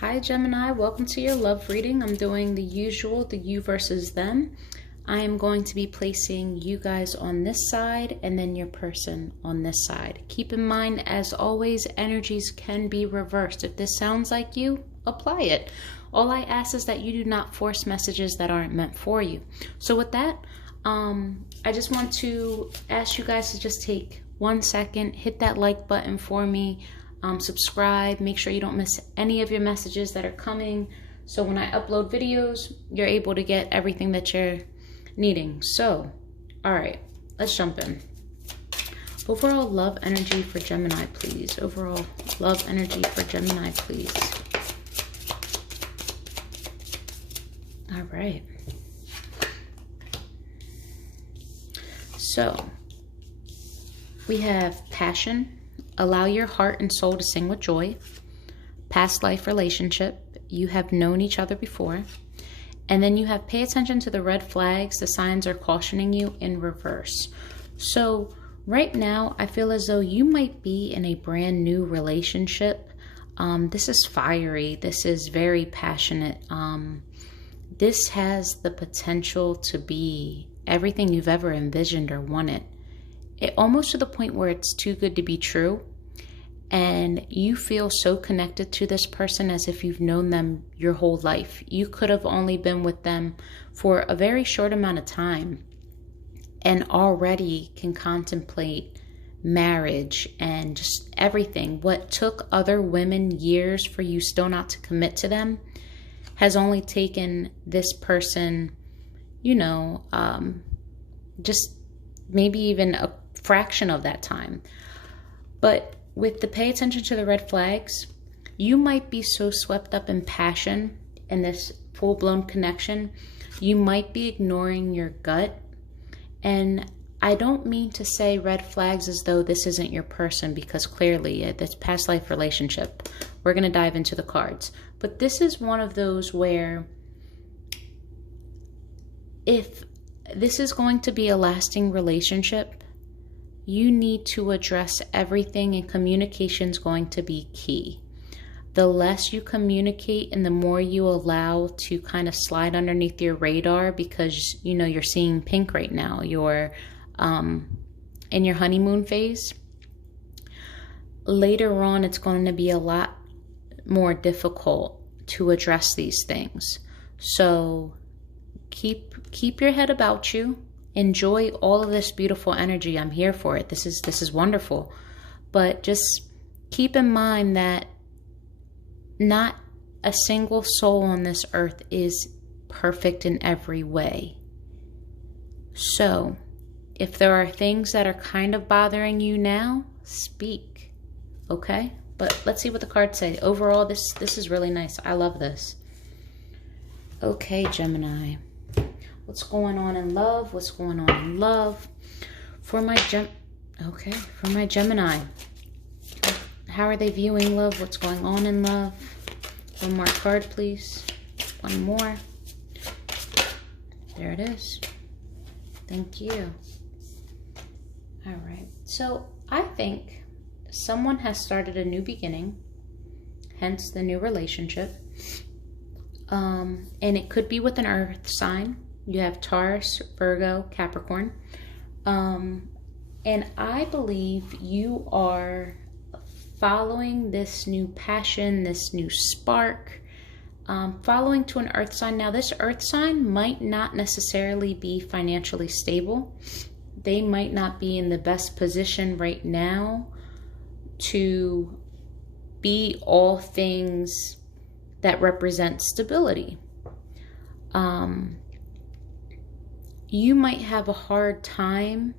Hi Gemini, welcome to your love reading. I'm doing the usual, the you versus them. I am going to be placing you guys on this side and then your person on this side. Keep in mind, as always, energies can be reversed. If this sounds like you, apply it. All I ask is that you do not force messages that aren't meant for you. So with that, I just want to ask you guys to just take 1 second, hit that like button for me. Subscribe, make sure you don't miss any of your messages that are coming, so when I upload videos you're able to get everything that you're needing. So all right, let's jump in. Overall love energy for Gemini, please. Overall love energy for Gemini, please. All right, so we have passion. Allow your heart and soul to sing with joy. Past life relationship. You have known each other before. And then you have pay attention to the red flags. The signs are cautioning you in reverse. So right now, I feel as though you might be in a brand new relationship. This is fiery. This is very passionate. This has the potential to be everything you've ever envisioned or wanted. It almost to the point where it's too good to be true, and you feel so connected to this person as if you've known them your whole life. You could have only been with them for a very short amount of time and already can contemplate marriage and just everything. What took other women years for you still not to commit to them has only taken this person, just maybe even a fraction of that time. But with the pay attention to the red flags, you might be so swept up in passion in this full-blown connection, you might be ignoring your gut. And I don't mean to say red flags as though this isn't your person, because clearly this past life relationship, we're going to dive into the cards. But this is one of those where if this is going to be a lasting relationship, you need to address everything, and communication is going to be key. The less you communicate and the more you allow to kind of slide underneath your radar, because you're seeing pink right now, you're in your honeymoon phase. Later on, it's going to be a lot more difficult to address these things. So keep your head about you. Enjoy all of this beautiful energy. I'm here for it. This is wonderful. But just keep in mind that not a single soul on this earth is perfect in every way. So if there are things that are kind of bothering you now, speak. Okay? But let's see what the cards say. Overall, this is really nice. I love this. Okay, Gemini. What's going on in love? What's going on in love? For my Gemini. How are they viewing love? What's going on in love? One more card, please. One more. There it is. Thank you. All right. So I think someone has started a new beginning, hence the new relationship. And it could be with an earth sign. You have Taurus, Virgo, Capricorn. And I believe you are following this new passion, this new spark, following to an earth sign. Now, this earth sign might not necessarily be financially stable. They might not be in the best position right now to be all things that represent stability. You might have a hard time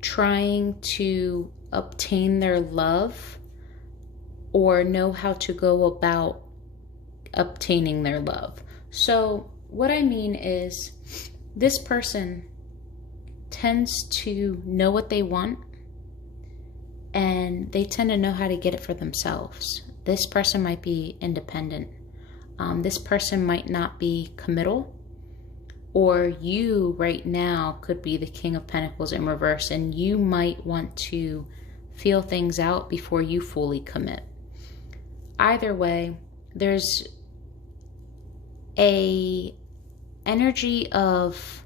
trying to obtain their love or know how to go about obtaining their love. So what I mean is, this person tends to know what they want, and they tend to know how to get it for themselves. This person might be independent. This person might not be committal. Or you right now could be the King of Pentacles in reverse, and you might want to feel things out before you fully commit. either way, there's a energy of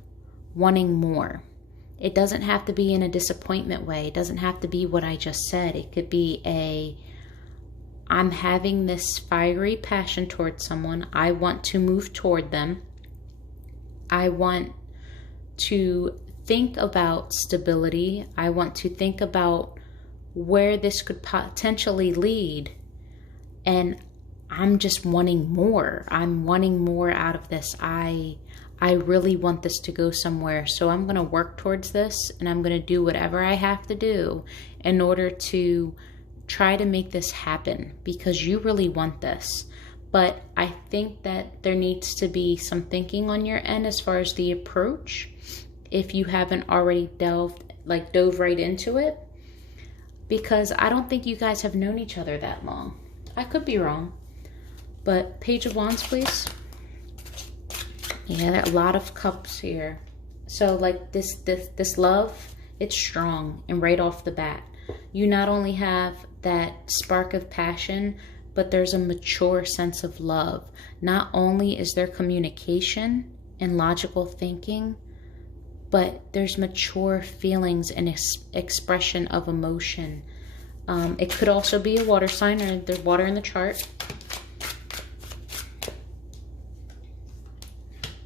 wanting more. It doesn't have to be in a disappointment way. It doesn't have to be what I just said. It could be I'm having this fiery passion towards someone. I want to move toward them. I want to think about stability. I want to think about where this could potentially lead. And I'm just wanting more. I'm wanting more out of this. I really want this to go somewhere. So I'm going to work towards this, and I'm going to do whatever I have to do in order to try to make this happen, because you really want this. But I think that there needs to be some thinking on your end as far as the approach, if you haven't already dove right into it, because I don't think you guys have known each other that long. I could be wrong. But Page of Wands, please. Yeah, there are a lot of cups here. So like this love, it's strong, and right off the bat. You not only have that spark of passion, but there's a mature sense of love. Not only is there communication and logical thinking, but there's mature feelings and expression of emotion. It could also be a water sign, or there's water in the chart.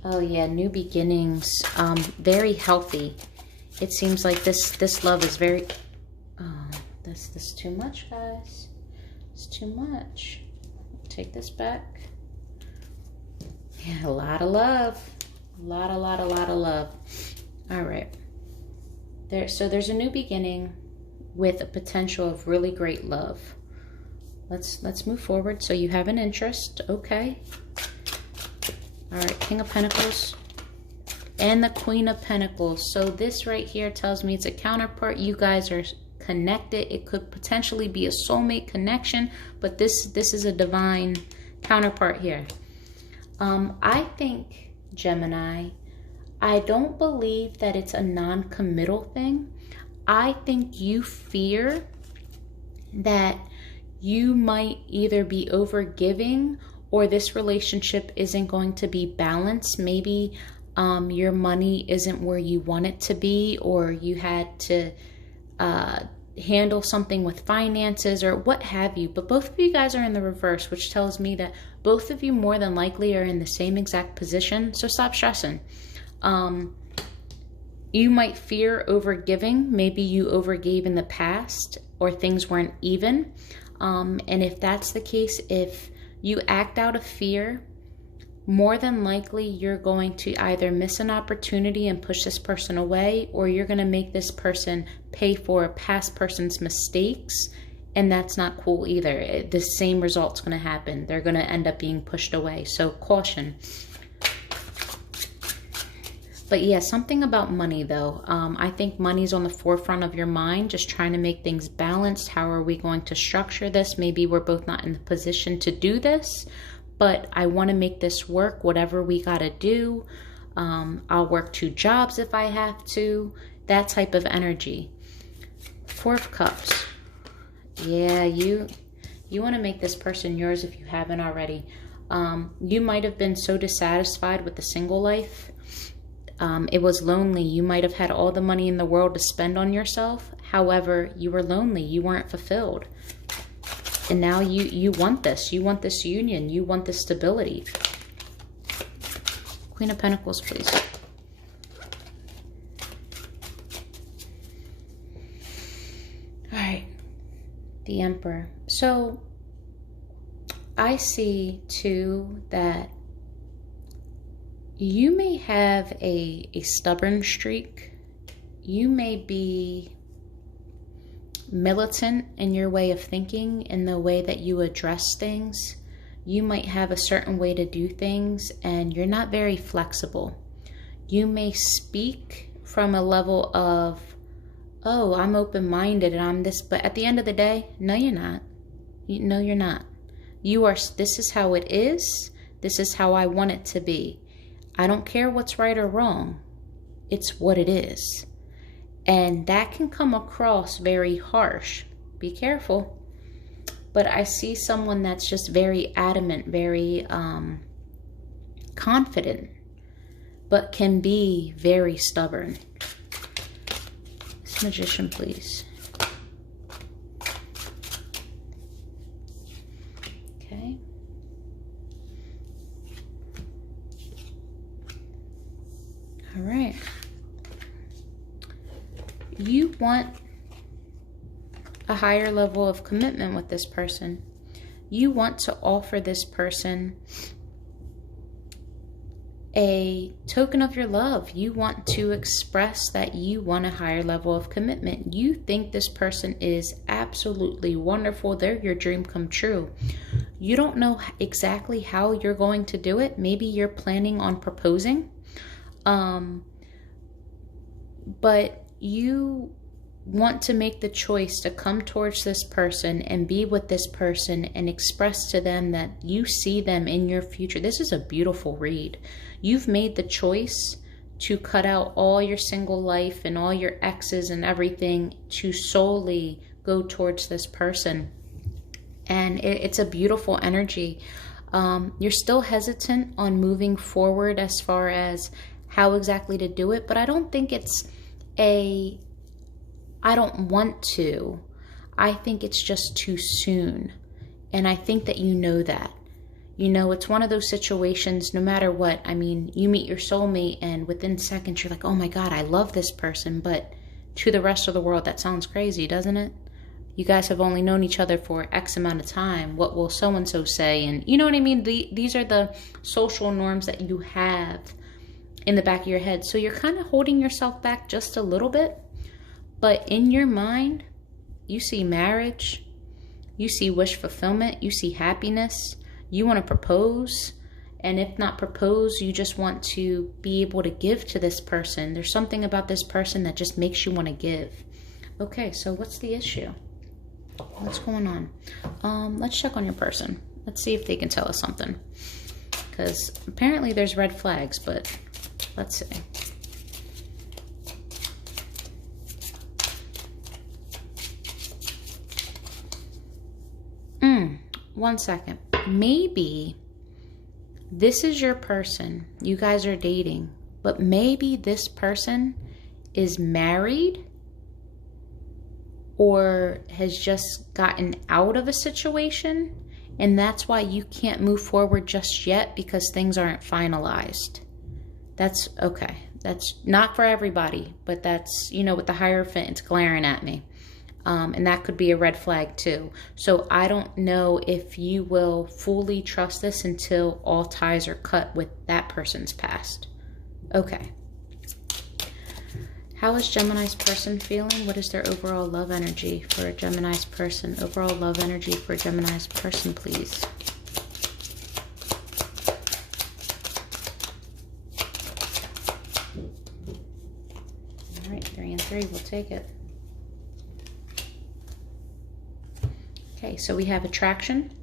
Oh yeah, new beginnings, very healthy. It seems like this love is very, this is too much, guys. It's too much. Take this back. Yeah, a lot of love. A lot of love. All right. So there's a new beginning with a potential of really great love. Let's move forward. So you have an interest, okay. All right, King of Pentacles and the Queen of Pentacles. So this right here tells me it's a counterpart. You guys are connected. It could potentially be a soulmate connection, but this is a divine counterpart here. I think, Gemini, I don't believe that it's a non-committal thing. I think you fear that you might either be overgiving, or this relationship isn't going to be balanced. Maybe your money isn't where you want it to be, or you had to handle something with finances or what have you. But both of you guys are in the reverse, which tells me that both of you more than likely are in the same exact position. So stop stressing. You might fear overgiving. Maybe you overgave in the past, or things weren't even. And if that's the case, if you act out of fear, more than likely you're going to either miss an opportunity and push this person away, or you're going to make this person pay for a past person's mistakes, and that's not cool either. The same result's going to happen. They're going to end up being pushed away. So caution. But yeah, something about money though. I think money's on the forefront of your mind, just trying to make things balanced. How are we going to structure this? Maybe we're both not in the position to do this, but I want to make this work, whatever we got to do. I'll work 2 jobs if I have to. That type of energy. 4 of Cups. Yeah, you want to make this person yours if you haven't already. You might have been so dissatisfied with the single life. It was lonely. You might have had all the money in the world to spend on yourself. However, you were lonely. You weren't fulfilled. And now you want this. You want this union. You want this stability. Queen of Pentacles, please. All right. The Emperor. So I see too that you may have a stubborn streak. You may be militant in your way of thinking, in the way that you address things. You might have a certain way to do things, and you're not very flexible. You may speak from a level of, oh, I'm open-minded and I'm this, but at the end of the day, no, you're not. No, you're not. You are, this is how it is. This is how I want it to be. I don't care what's right or wrong. It's what it is. And that can come across very harsh. Be careful. but I see someone that's just very adamant, very confident, but can be very stubborn. This Magician, please. Okay. All right. You want a higher level of commitment with this person. You want to offer this person a token of your love. You want to express that you want a higher level of commitment. You think this person is absolutely wonderful. They're your dream come true. You don't know exactly how you're going to do it. Maybe you're planning on proposing. But you want to make the choice to come towards this person and be with this person and express to them that you see them in your future. This is a beautiful read. You've made the choice to cut out all your single life and all your exes and everything to solely go towards this person. And it's a beautiful energy. You're still hesitant on moving forward as far as how exactly to do it, but I don't think it's I don't want to. I think it's just too soon. And I think that you know that. You know, it's one of those situations, no matter what. I mean, you meet your soulmate and within seconds you're like, oh my God, I love this person. But to the rest of the world, that sounds crazy, doesn't it? You guys have only known each other for X amount of time. What will so-and-so say? And you know what I mean? These are the social norms that you have in the back of your head. So you're kind of holding yourself back just a little bit. But in your mind, you see marriage, you see wish fulfillment, you see happiness, you want to propose, and if not propose, you just want to be able to give to this person. There's something about this person that just makes you want to give. Okay, so what's the issue? What's going on? Let's check on your person. Let's see if they can tell us something. Because apparently there's red flags, but let's see. One second. Maybe this is your person. You guys are dating, but maybe this person is married or has just gotten out of a situation, and that's why you can't move forward just yet because things aren't finalized. That's okay. That's not for everybody, but that's, you know, with the Hierophant, it's glaring at me. And that could be a red flag too. So I don't know if you will fully trust this until all ties are cut with that person's past. Okay. How is Gemini's person feeling? What is their overall love energy for Gemini's person? Overall love energy for Gemini's person, please. All right, 3 and 3, we'll take it. Okay, so we have attraction,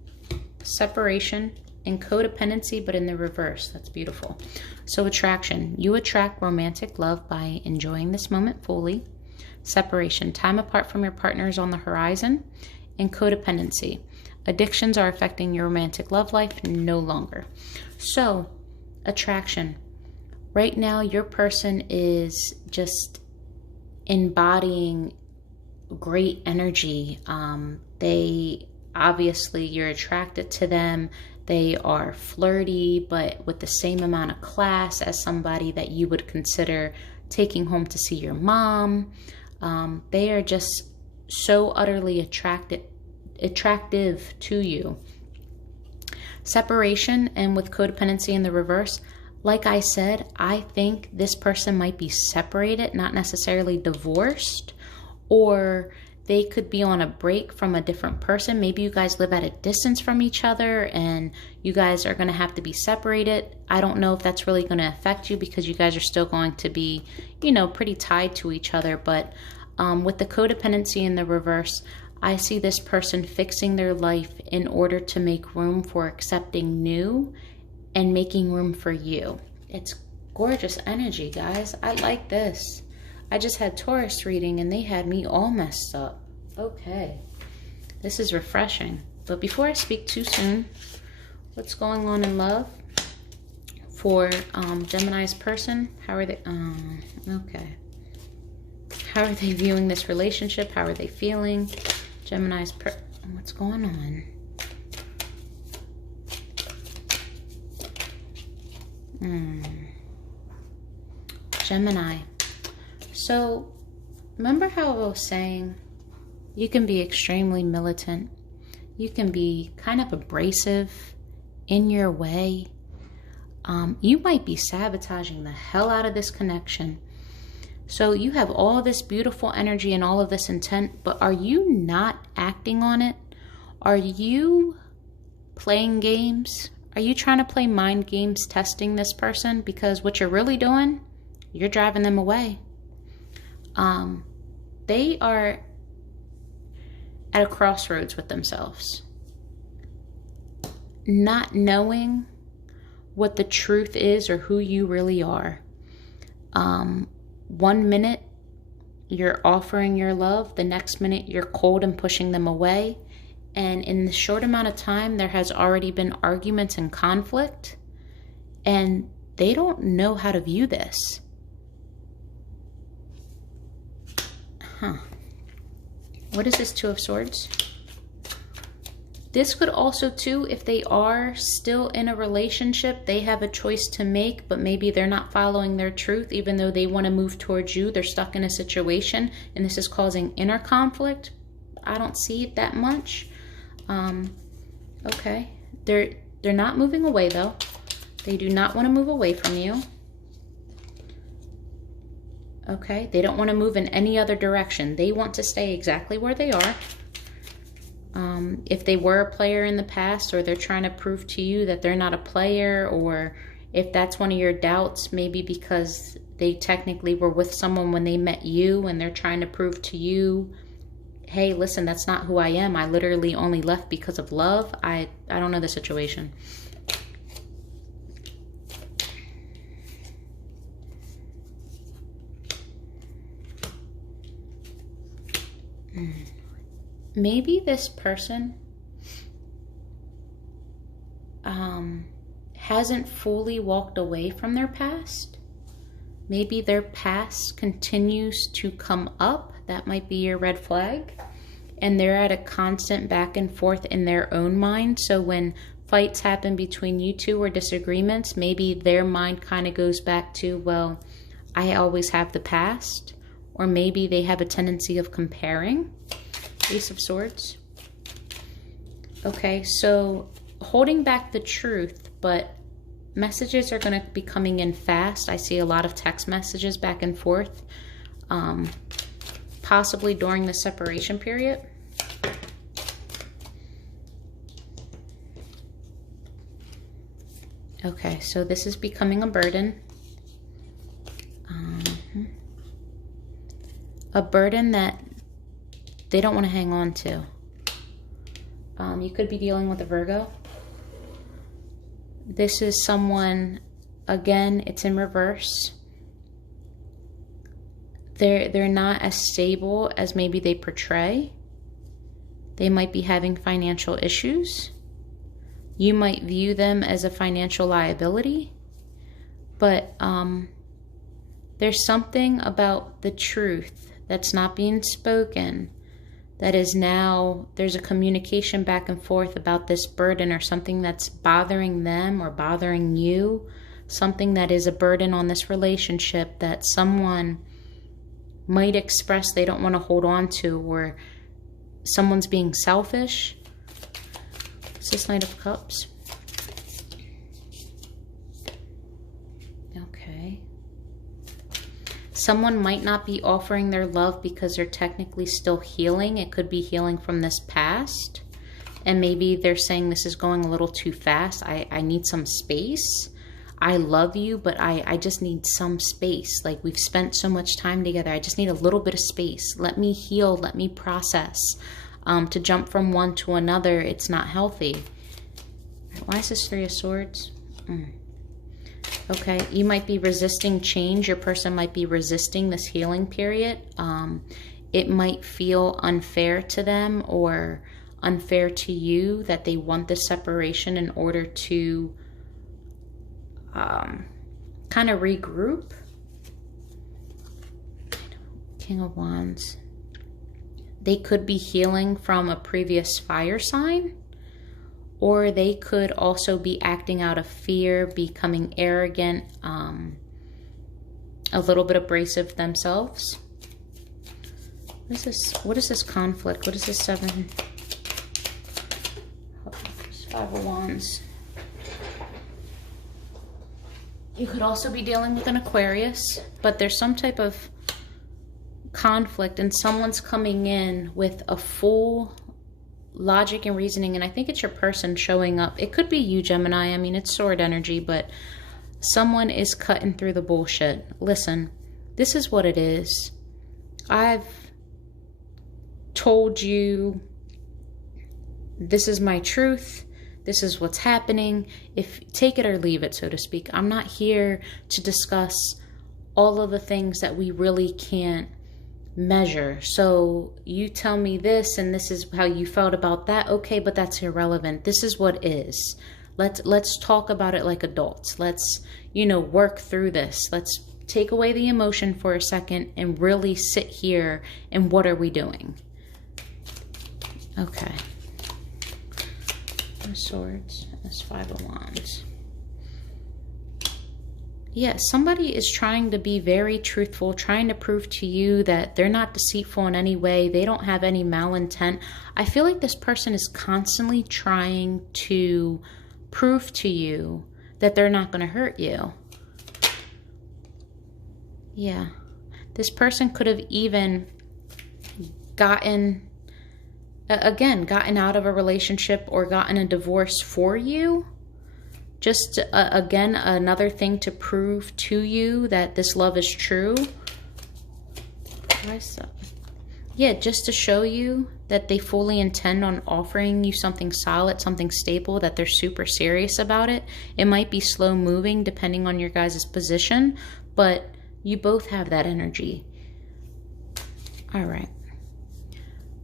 separation, and codependency, but in the reverse. That's beautiful. So attraction, you attract romantic love by enjoying this moment fully. Separation, time apart from your partner is on the horizon. And codependency, addictions are affecting your romantic love life no longer. So attraction, right now your person is just embodying great energy. They obviously, you're attracted to them. They are flirty, but with the same amount of class as somebody that you would consider taking home to see your mom. They are just so utterly attractive to you. Separation, and with codependency in the reverse, like I said, I think this person might be separated, not necessarily divorced, or they could be on a break from a different person. Maybe you guys live at a distance from each other and you guys are going to have to be separated. I don't know if that's really going to affect you because you guys are still going to be, you know, pretty tied to each other. But with the codependency in the reverse, I see this person fixing their life in order to make room for accepting new and making room for you. It's gorgeous energy, guys. I like this. I just had Taurus reading and they had me all messed up. Okay. This is refreshing. But before I speak too soon, what's going on in love for Gemini's person? How are they? Okay. How are they viewing this relationship? How are they feeling? Gemini's what's going on? Gemini. So, remember how I was saying you can be extremely militant. You can be kind of abrasive in your way. You might be sabotaging the hell out of this connection. So you have all this beautiful energy and all of this intent, but are you not acting on it? Are you playing games? Are you trying to play mind games testing this person? Because what you're really doing, you're driving them away. They are at a crossroads with themselves, not knowing what the truth is or who you really are. 1 minute you're offering your love, the next minute you're cold and pushing them away. And in the short amount of time, there has already been arguments and conflict, and they don't know how to view this. What is this Two of Swords? This could also too, if they are still in a relationship, they have a choice to make, but maybe they're not following their truth, even though they want to move towards you. They're stuck in a situation, and this is causing inner conflict. I don't see it that much. Okay. They're not moving away though. They do not want to move away from you. Okay. They don't want to move in any other direction. They want to stay exactly where they are. If they were a player in the past, or they're trying to prove to you that they're not a player, or if that's one of your doubts, maybe because they technically were with someone when they met you and they're trying to prove to you, hey, listen, that's not who I am. I literally only left because of love. I don't know the situation. Maybe this person hasn't fully walked away from their past. Maybe their past continues to come up. That might be your red flag. And they're at a constant back and forth in their own mind. So when fights happen between you two or disagreements, maybe their mind kind of goes back to, well, I always have the past. Or maybe they have a tendency of comparing. Ace of Swords. Okay, so holding back the truth, but messages are going to be coming in fast. I see a lot of text messages back and forth, possibly during the separation period. Okay, so this is becoming a burden. A burden that they don't want to hang on to. You could be dealing with a Virgo. This is someone, again, it's in reverse. They're not as stable as maybe they portray. They might be having financial issues. You might view them as a financial liability. But there's something about the truth that's not being spoken that is now, there's a communication back and forth about this burden or something that's bothering them or bothering you, something that is a burden on this relationship that someone might express they don't want to hold on to, or someone's being selfish. It's this Knight of Cups. Okay. Someone might not be offering their love because they're technically still healing. It could be healing from this past. And maybe they're saying this is going a little too fast. I need some space. I love you, but I just need some space. Like, we've spent so much time together. I just need a little bit of space. Let me heal. Let me process. To jump from one to another, it's not healthy. Why is this Three of Swords? Okay, you might be resisting change. Your person might be resisting this healing period. It might feel unfair to them or unfair to you, that they want this separation in order to kind of regroup. King of Wands. They could be healing from a previous fire sign, or they could also be acting out of fear, becoming arrogant, a little bit abrasive themselves. What is this? What is this conflict? What is this 7? Five of Wands. You could also be dealing with an Aquarius, but there's some type of conflict and someone's coming in with a full logic and reasoning, and I think it's your person showing up. It could be you, Gemini. I mean, it's sword energy, but someone is cutting through the bullshit. Listen, this is what it is. I've told you this is my truth. This is what's happening. If take it or leave it, so to speak. I'm not here to discuss all of the things that we really can't measure. So you tell me this and this is how you felt about that. Okay, but that's irrelevant. This is what is. Let's talk about it like adults. Let's, work through this. Let's take away the emotion for a second and really sit here and what are we doing? Okay. Swords. That's 5 of Wands. Yeah, somebody is trying to be very truthful, trying to prove to you that they're not deceitful in any way. They don't have any malintent. I feel like this person is constantly trying to prove to you that they're not going to hurt you. Yeah. This person could have even gotten out of a relationship or gotten a divorce for you. Just, again, another thing to prove to you that this love is true. Yeah, just to show you that they fully intend on offering you something solid, something stable, that they're super serious about it. It might be slow moving depending on your guys' position, but you both have that energy. All right.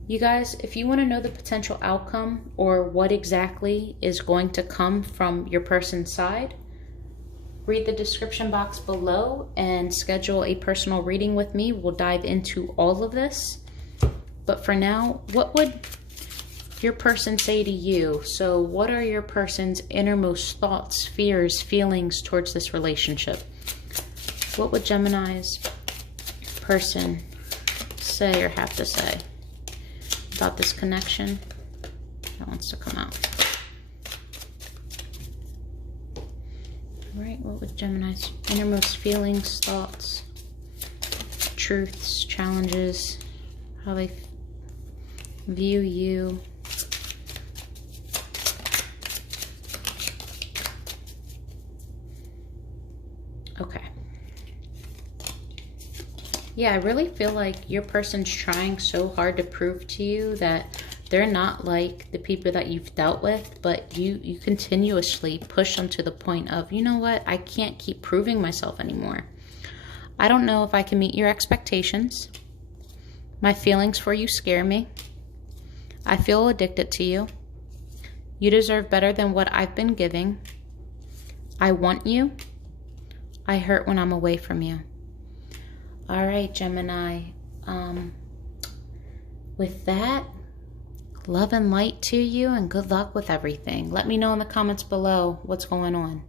You guys, if you want to know the potential outcome or what exactly is going to come from your person's side, read the description box below and schedule a personal reading with me. We'll dive into all of this. But for now, what would your person say to you? So what are your person's innermost thoughts, fears, feelings towards this relationship? What would Gemini's person say or have to say about this connection that wants to come out? All right, what would Gemini's innermost feelings, thoughts, truths, challenges, how they view you? Okay. Yeah, I really feel like your person's trying so hard to prove to you that they're not like the people that you've dealt with, but you continuously push them to the point of, you know what, I can't keep proving myself anymore. I don't know if I can meet your expectations. My feelings for you scare me. I feel addicted to you. You deserve better than what I've been giving. I want you. I hurt when I'm away from you. All right, Gemini. With that, love and light to you and good luck with everything. Let me know in the comments below what's going on.